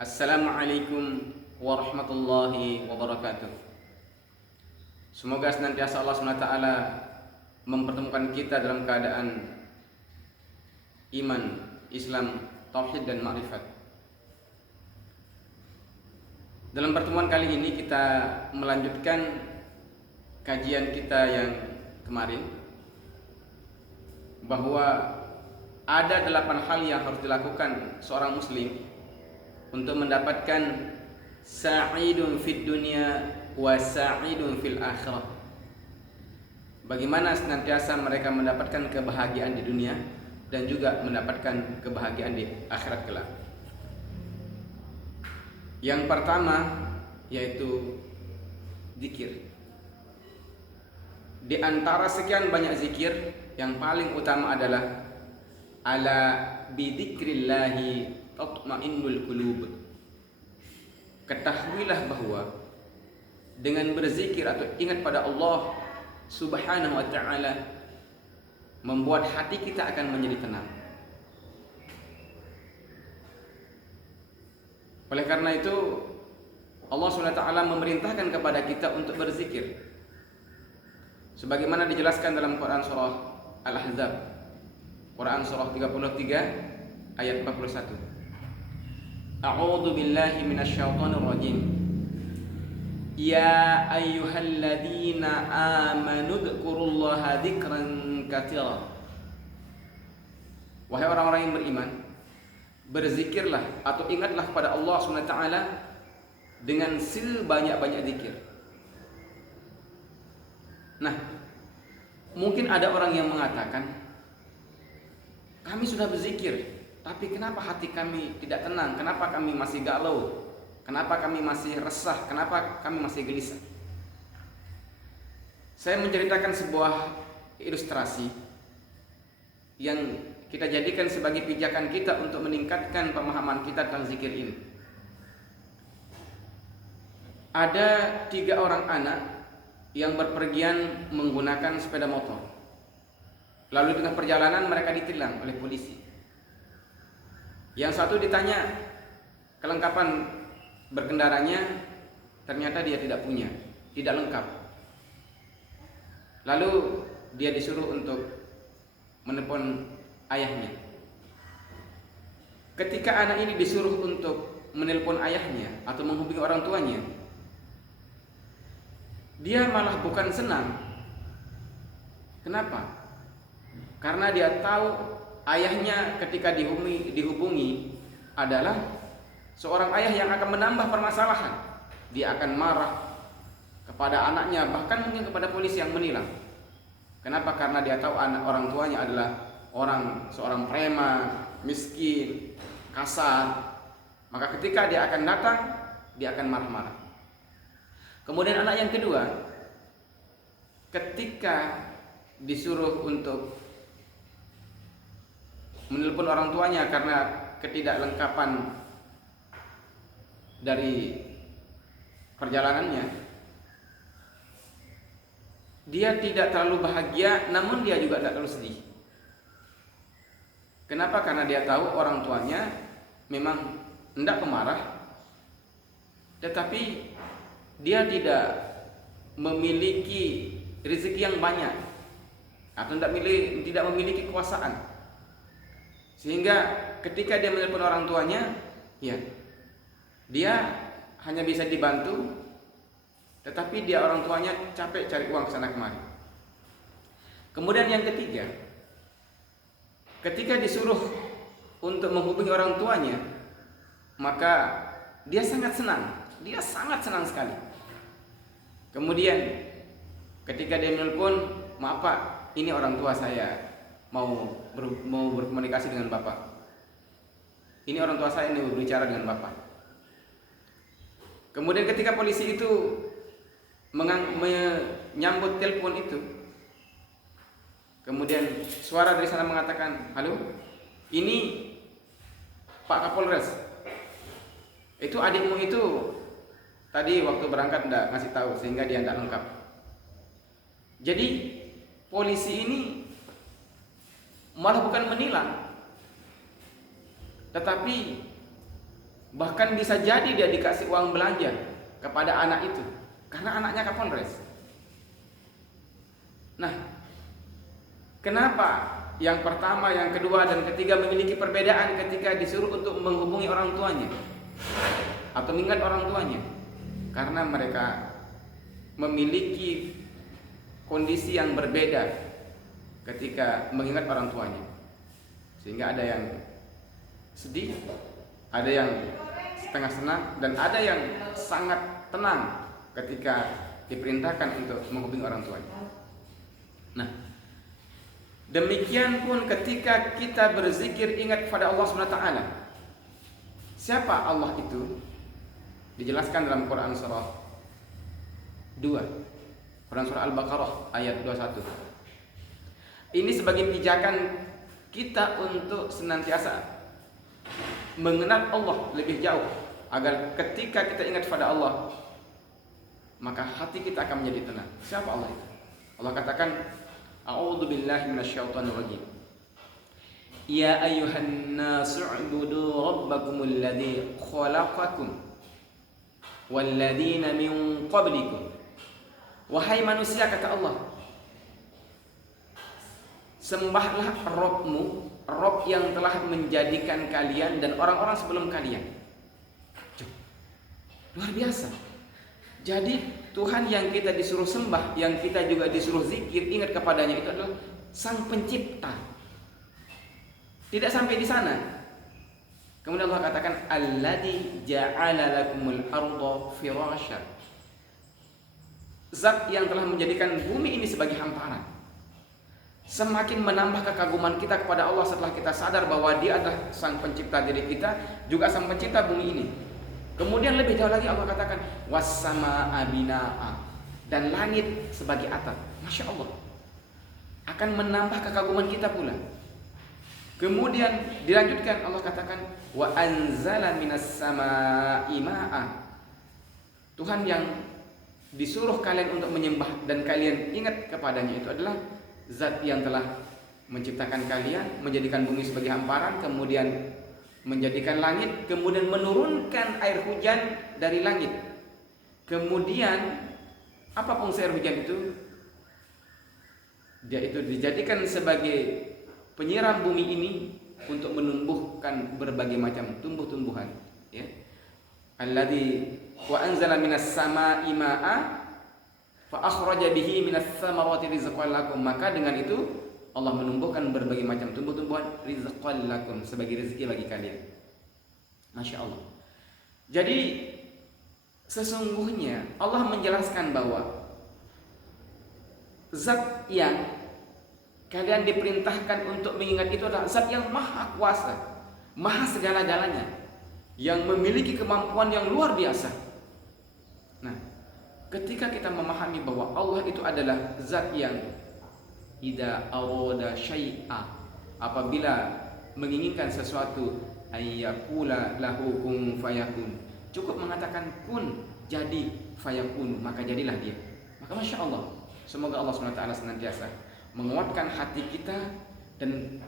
Assalamualaikum warahmatullahi wabarakatuh. Semoga senantiasa Allah SWT mempertemukan kita dalam keadaan iman, Islam, tauhid dan ma'rifat. Dalam pertemuan kali ini kita melanjutkan kajian kita yang kemarin, bahwa ada 8 hal yang harus dilakukan seorang muslim untuk mendapatkan sa'idun fid dunya wa sa'idun fil akhirah. Bagaimana senantiasa mereka mendapatkan kebahagiaan di dunia dan juga mendapatkan kebahagiaan di akhirat kelak. Yang pertama yaitu zikir. Di antara sekian banyak zikir, yang paling utama adalah ala bidzikrillahi tatma'innul qulub. Ketahuilah bahwa dengan berzikir atau ingat pada Allah Subhanahu wa ta'ala, membuat hati kita akan menjadi tenang. Oleh karena itu Allah Subhanahu wa ta'ala memerintahkan kepada kita untuk berzikir, sebagaimana dijelaskan dalam Quran surah Al-Ahzab, Quran surah 33 ayat 41. A'udzu billahi minasyaitonir rajim. Ya ayyuhalladzina amanu dzkurullaha dzikran katsira. Wahai orang-orang yang beriman, berzikirlah atau ingatlah kepada Allah Subhanahu wa taala dengan sebanyak-banyak zikir. Nah, mungkin ada orang yang mengatakan, kami sudah berzikir, tapi kenapa hati kami tidak tenang? Kenapa kami masih galau? Kenapa kami masih resah? Kenapa kami masih gelisah? Saya menceritakan sebuah ilustrasi yang kita jadikan sebagai pijakan kita untuk meningkatkan pemahaman kita tentang zikir ini. Ada 3 orang anak yang berpergian menggunakan sepeda motor. Lalu di tengah perjalanan mereka ditilang oleh polisi. Yang satu ditanya kelengkapan berkendaranya, ternyata dia tidak punya, tidak lengkap. Lalu dia disuruh untuk menelpon ayahnya. Ketika anak ini disuruh untuk menelpon ayahnya atau menghubungi orang tuanya, dia malah bukan senang. Kenapa? Karena dia tahu ayahnya ketika dihubungi adalah seorang ayah yang akan menambah permasalahan. Dia akan marah kepada anaknya, bahkan mungkin kepada polisi yang menilang. Kenapa? Karena dia tahu orang tuanya adalah seorang preman, miskin, kasar. Maka ketika dia akan datang, dia akan marah-marah. Kemudian anak yang kedua, ketika disuruh untuk menelpon orang tuanya karena ketidaklengkapan dari perjalanannya, dia tidak terlalu bahagia, namun dia juga tidak terlalu sedih. Kenapa? Karena dia tahu orang tuanya memang hendak pemarah, tetapi dia tidak memiliki rezeki yang banyak atau tidak memiliki kekuasaan, sehingga ketika dia menelpon orang tuanya, ya, dia hanya bisa dibantu, tetapi dia orang tuanya capek cari uang kesana kemari. Kemudian yang ketiga, ketika disuruh untuk menghubungi orang tuanya, maka dia sangat senang. Dia sangat senang sekali. Kemudian ketika dia menelpon, maaf Pak, ini orang tua saya mau berkomunikasi dengan Bapak. Ini orang tua saya ini berbicara dengan Bapak. Kemudian ketika polisi itu menyambut telepon itu, kemudian suara dari sana mengatakan, halo, ini Pak Kapolres. Itu adikmu itu tadi waktu berangkat tidak ngasih tahu, sehingga dia tidak lengkap. Jadi polisi ini malah bukan menilang, tetapi Bahkan bisa jadi dia dikasih uang belanja kepada anak itu karena anaknya Kapolres. Nah, kenapa yang pertama, yang kedua, dan ketiga memiliki perbedaan ketika disuruh untuk menghubungi orang tuanya atau mengingat orang tuanya? Karena mereka memiliki kondisi yang berbeda ketika mengingat orang tuanya. Sehingga ada yang sedih, ada yang setengah senang, dan ada yang sangat tenang ketika diperintahkan untuk menghubungi orang tuanya. Nah, demikian pun ketika kita berzikir ingat kepada Allah SWT. Siapa Allah itu? Dijelaskan dalam Quran surah 2, Quran surah Al-Baqarah ayat 21. Ini sebagai pijakan kita untuk senantiasa mengenal Allah lebih jauh, agar ketika kita ingat pada Allah, maka hati kita akan menjadi tenang. Siapa Allah itu? Allah katakan, A'udzu billahi minasyaitonir rajim. Ya ayyuhan nasu u'budu rabbakumul ladzi khalaqakum wal ladzina min qablikum. Wahai manusia, kata Allah, sembahlah Rabbmu, Rabb yang telah menjadikan kalian dan orang-orang sebelum kalian. Luar biasa. Jadi Tuhan yang kita disuruh sembah, yang kita juga disuruh zikir, ingat kepadanya, itu adalah Sang Pencipta. Tidak sampai di sana. Kemudian Allah katakan, Alladzi ja'ala lakumul arda firasya. Zat yang telah menjadikan bumi ini sebagai hamparan. Semakin menambah kekaguman kita kepada Allah setelah kita sadar bahwa Dia adalah Sang Pencipta diri kita, juga Sang Pencipta bumi ini. Kemudian lebih jauh lagi Allah katakan was-samaa'a binaa'a, dan langit sebagai atap. Masya Allah, akan menambah kekaguman kita pula. Kemudian dilanjutkan Allah katakan wa anzala minas samaa'i maa'a. Tuhan yang disuruh kalian untuk menyembah dan kalian ingat kepadanya itu adalah Zat yang telah menciptakan kalian, menjadikan bumi sebagai hamparan, kemudian menjadikan langit, kemudian menurunkan air hujan dari langit. Kemudian apa fungsi air hujan itu? Dia itu dijadikan sebagai penyiram bumi ini untuk menumbuhkan berbagai macam tumbuh-tumbuhan, ya. Alladzi wa anzala minas samaa'i maa'a fa akhraja bihi minas tsamarati rizqan lakum. Maka dengan itu Allah menumbuhkan berbagai macam tumbuh-tumbuhan, rizqan lakum, sebagai rezeki bagi kalian. Masya Allah. Jadi sesungguhnya Allah menjelaskan bahwa Zat yang kalian diperintahkan untuk mengingat itu adalah Zat yang maha kuasa, maha segala-galanya, yang memiliki kemampuan yang luar biasa. Nah, ketika kita memahami bahwa Allah itu adalah Zat yang idza arada syai'a, apabila menginginkan sesuatu, ayyakula lahu kun fayakun, cukup mengatakan kun, jadi, fayakun, maka jadilah dia. Maka Masya Allah, semoga Allah SWT senantiasa menguatkan hati kita, dan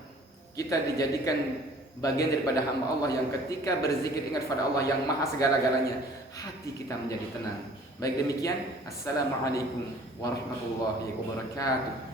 kita dijadikan bagian daripada hamba Allah yang ketika berzikir ingat pada Allah yang maha segala-galanya, hati kita menjadi tenang. Baik demikian, Assalamualaikum warahmatullahi wabarakatuh.